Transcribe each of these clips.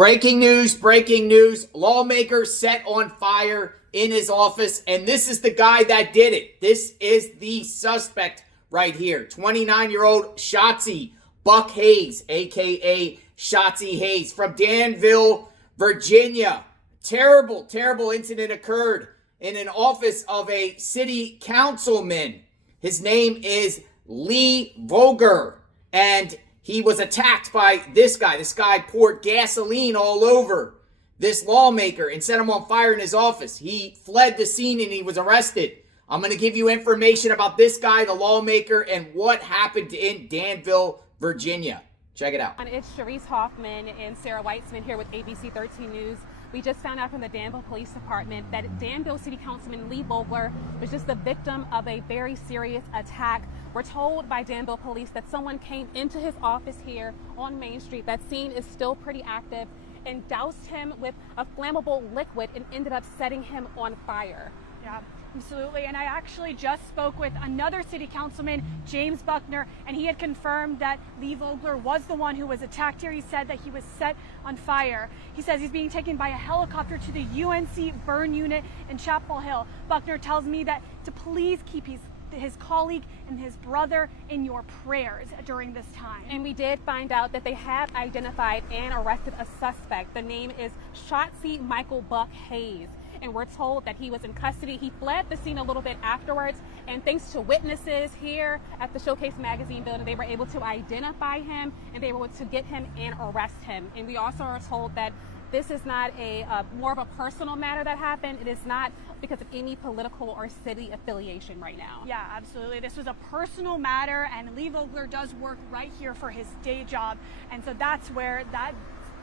Breaking news. Lawmaker set on fire in his office, and this is the guy that did it. This is the suspect right here. 29-year-old Shotsie Buck Hayes, a.k.a. Shotsie Hayes, from Danville, Virginia. Terrible incident occurred in an office of a city councilman. His name is Vogler, and he was attacked by this guy. This guy poured gasoline all over this lawmaker and set him on fire in his office. He fled the scene and he was arrested. I'm going to give you information about this guy, the lawmaker, and what happened in Danville, Virginia. Check it out. It's Sharice Hoffman and Sarah Weitzman here with ABC 13 News. We just found out from the Danville Police Department that Danville City Councilman Vogler was just the victim of a very serious attack. We're told by Danville Police that someone came into his office here on Main Street. That scene is still pretty active, and doused him with a flammable liquid and ended up setting him on fire. Yeah, absolutely. And I actually just spoke with another city councilman, James Buckner, and he had confirmed that Vogler was the one who was attacked here. He said that he was set on fire. He says he's being taken by a helicopter to the UNC burn unit in Chapel Hill. Buckner tells me that to please keep his colleague and his brother in your prayers during this time. And we did find out that they have identified and arrested a suspect. The name is Shotsie Michael Buck Hayes. And we're told that he was in custody. He fled the scene a little bit afterwards, and thanks to witnesses here at the Showcase Magazine building, they were able to identify him and they were able to get him and arrest him. And we also are told that this is not a more of a personal matter that happened. It is not because of any political or city affiliation right now. Yeah, absolutely. This was a personal matter, and Vogler does work right here for his day job. And so that's where that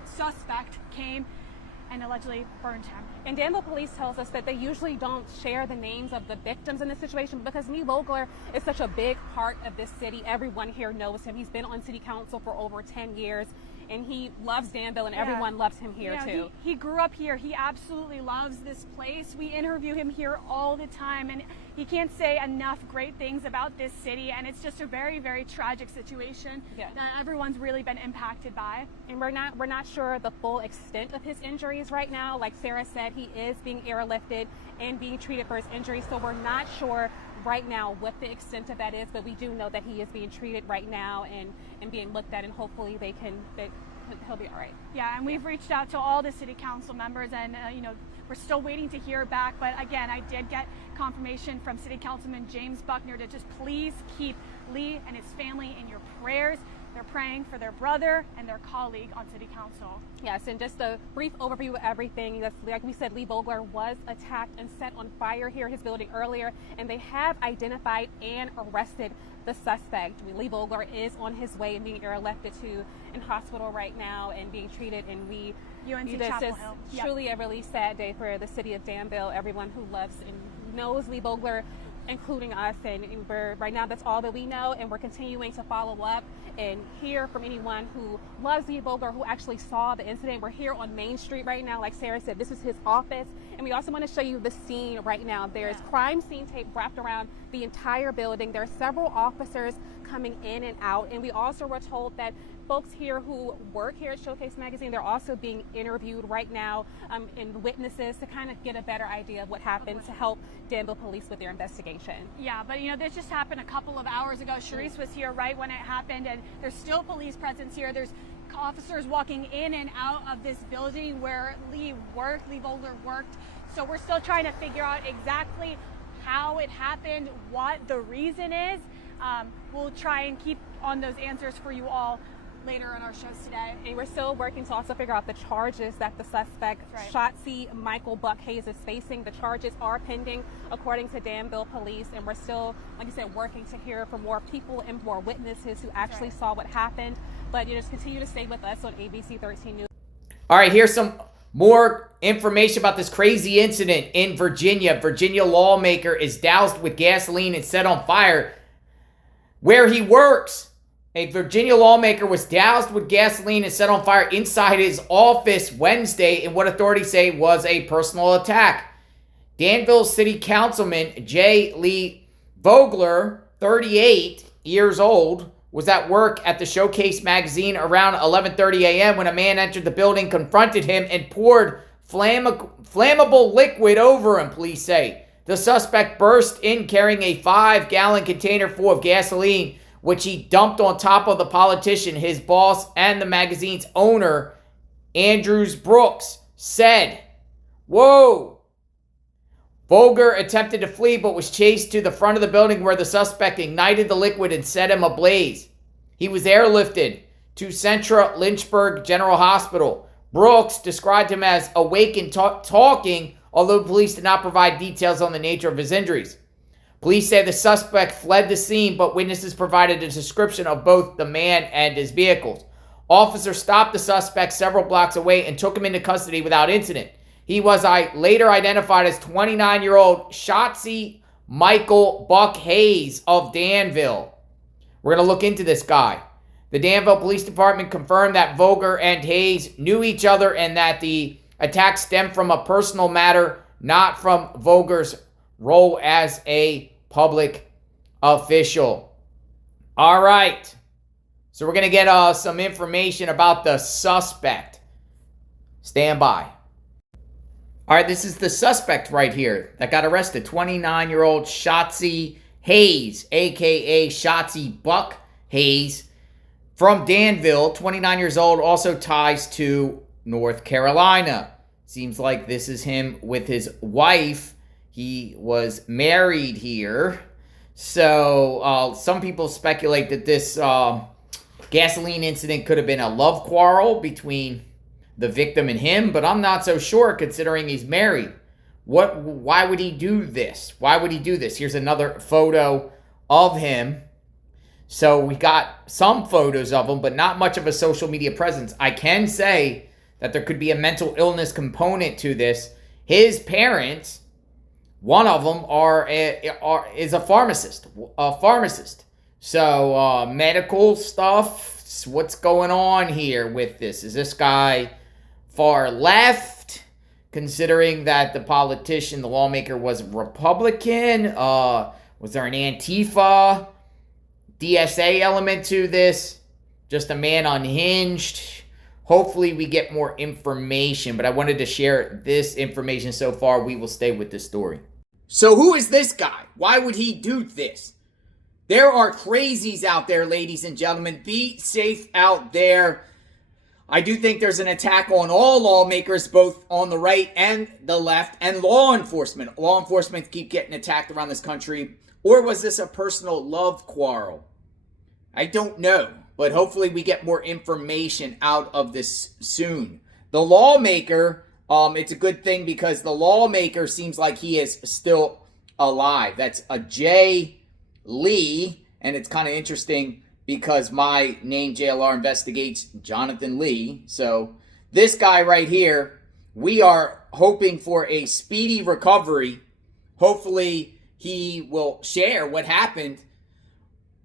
suspect came and allegedly burned him. And Danville Police tells us that they usually don't share the names of the victims in this situation because Vogler is such a big part of this city. Everyone here knows him. He's been on city council for over 10 years. And he loves Danville, and everyone loves him here too. He grew up here. He absolutely loves this place. We interview him here all the time, and he can't say enough great things about this city. And it's just a very, very tragic situation that everyone's really been impacted by. And we're not sure the full extent of his injuries right now. Like Sarah said, he is being airlifted and being treated for his injuries. So we're not sure right now what the extent of that is, but we do know that he is being treated right now and being looked at, and hopefully he'll be all right. Yeah, and we've reached out to all the city council members, and we're still waiting to hear back. But again, I did get confirmation from City Councilman James Buckner to just please keep Lee and his family in your prayers. They're praying for their brother and their colleague on City Council. Yes, and just a brief overview of everything. Like we said, Vogler was attacked and set on fire here in his building earlier, and they have identified and arrested the suspect. Vogler is on his way and being airlifted to in hospital right now and being treated. And this is truly a really sad day for the city of Danville. Everyone who loves and knows Vogler, including us, and right now that's all that we know, and we're continuing to follow up and hear from anyone who loves Vogler, who actually saw the incident. We're here on Main Street right now. Like Sarah said, this is his office, and we also want to show you the scene right now. There's crime scene tape wrapped around the entire building. There are several officers coming in and out, and we also were told that folks here who work here at Showcase Magazine, they're also being interviewed right now, and witnesses to kind of get a better idea of what happened to help Danville Police with their investigation. Yeah, but this just happened a couple of hours ago. Sharice was here right when it happened, and there's still police presence here. There's officers walking in and out of this building where Vogler worked. So we're still trying to figure out exactly how it happened, what the reason is. We'll try and keep on those answers for you all later in our shows today. And we're still working to also figure out the charges that the suspect, Shotsie Michael Buck Hayes, is facing. The charges are pending according to Danville Police, and we're still, like I said, working to hear from more people and more witnesses who actually saw what happened. But just continue to stay with us on ABC 13 News. All right, here's some more information about this crazy incident in Virginia. Virginia lawmaker is doused with gasoline and set on fire where he works. A Virginia lawmaker was doused with gasoline and set on fire inside his office Wednesday in what authorities say was a personal attack. Danville City Councilman J. Vogler, 38 years old, was at work at the Showcase magazine around 11:30 a.m. when a man entered the building, confronted him, and poured flammable liquid over him, police say. The suspect burst in carrying a 5-gallon container full of gasoline, which he dumped on top of the politician. His boss and the magazine's owner, Andrews Brooks, said, "Whoa." Vogler attempted to flee but was chased to the front of the building where the suspect ignited the liquid and set him ablaze. He was airlifted to Central Lynchburg General Hospital. Brooks described him as awake and talking, although police did not provide details on the nature of his injuries. Police say the suspect fled the scene, but witnesses provided a description of both the man and his vehicles. Officers stopped the suspect several blocks away and took him into custody without incident. He was later identified as 29-year-old Shotsie Michael Buck Hayes of Danville. We're going to look into this guy. The Danville Police Department confirmed that Vogler and Hayes knew each other and that the attack stemmed from a personal matter, not from Vogler's role as a public official. All right. So we're going to get some information about the suspect. Stand by. All right, this is the suspect right here that got arrested. 29-year-old Shotsie Hayes, a.k.a. Shotsie Buck Hayes, from Danville, 29 years old, also ties to North Carolina. Seems like this is him with his wife. He was married here. So some people speculate that this gasoline incident could have been a love quarrel between the victim and him, but I'm not so sure considering he's married. Why would he do this? Why would he do this? Here's another photo of him. So we got some photos of him, but not much of a social media presence. I can say that there could be a mental illness component to this. His parents, one of them is a pharmacist. So medical stuff. What's going on here with this? Is this guy far left, considering that the politician, the lawmaker, was Republican? Was there an Antifa, DSA element to this? Just a man unhinged? Hopefully we get more information, but I wanted to share this information so far. We will stay with this story. So who is this guy? Why would he do this? There are crazies out there, ladies and gentlemen. Be safe out there. I do think there's an attack on all lawmakers, both on the right and the left, and law enforcement. Law enforcement keep getting attacked around this country. Or was this a personal love quarrel? I don't know, but hopefully we get more information out of this soon. The lawmaker, it's a good thing because the lawmaker seems like he is still alive. That's a J. Lee, and it's kind of interesting because my name, JLR Investigates, Jonathan Lee. So this guy right here, we are hoping for a speedy recovery. Hopefully he will share what happened.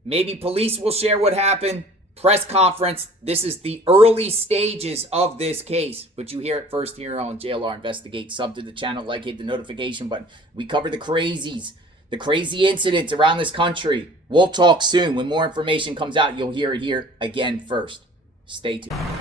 Maybe police will share what happened. Press conference. This is the early stages of this case, but you hear it first here on JLR Investigates. Sub to the channel, like, hit the notification button. We cover the crazies, the crazy incidents around this country. We'll talk soon. When more information comes out, you'll hear it here again first. Stay tuned.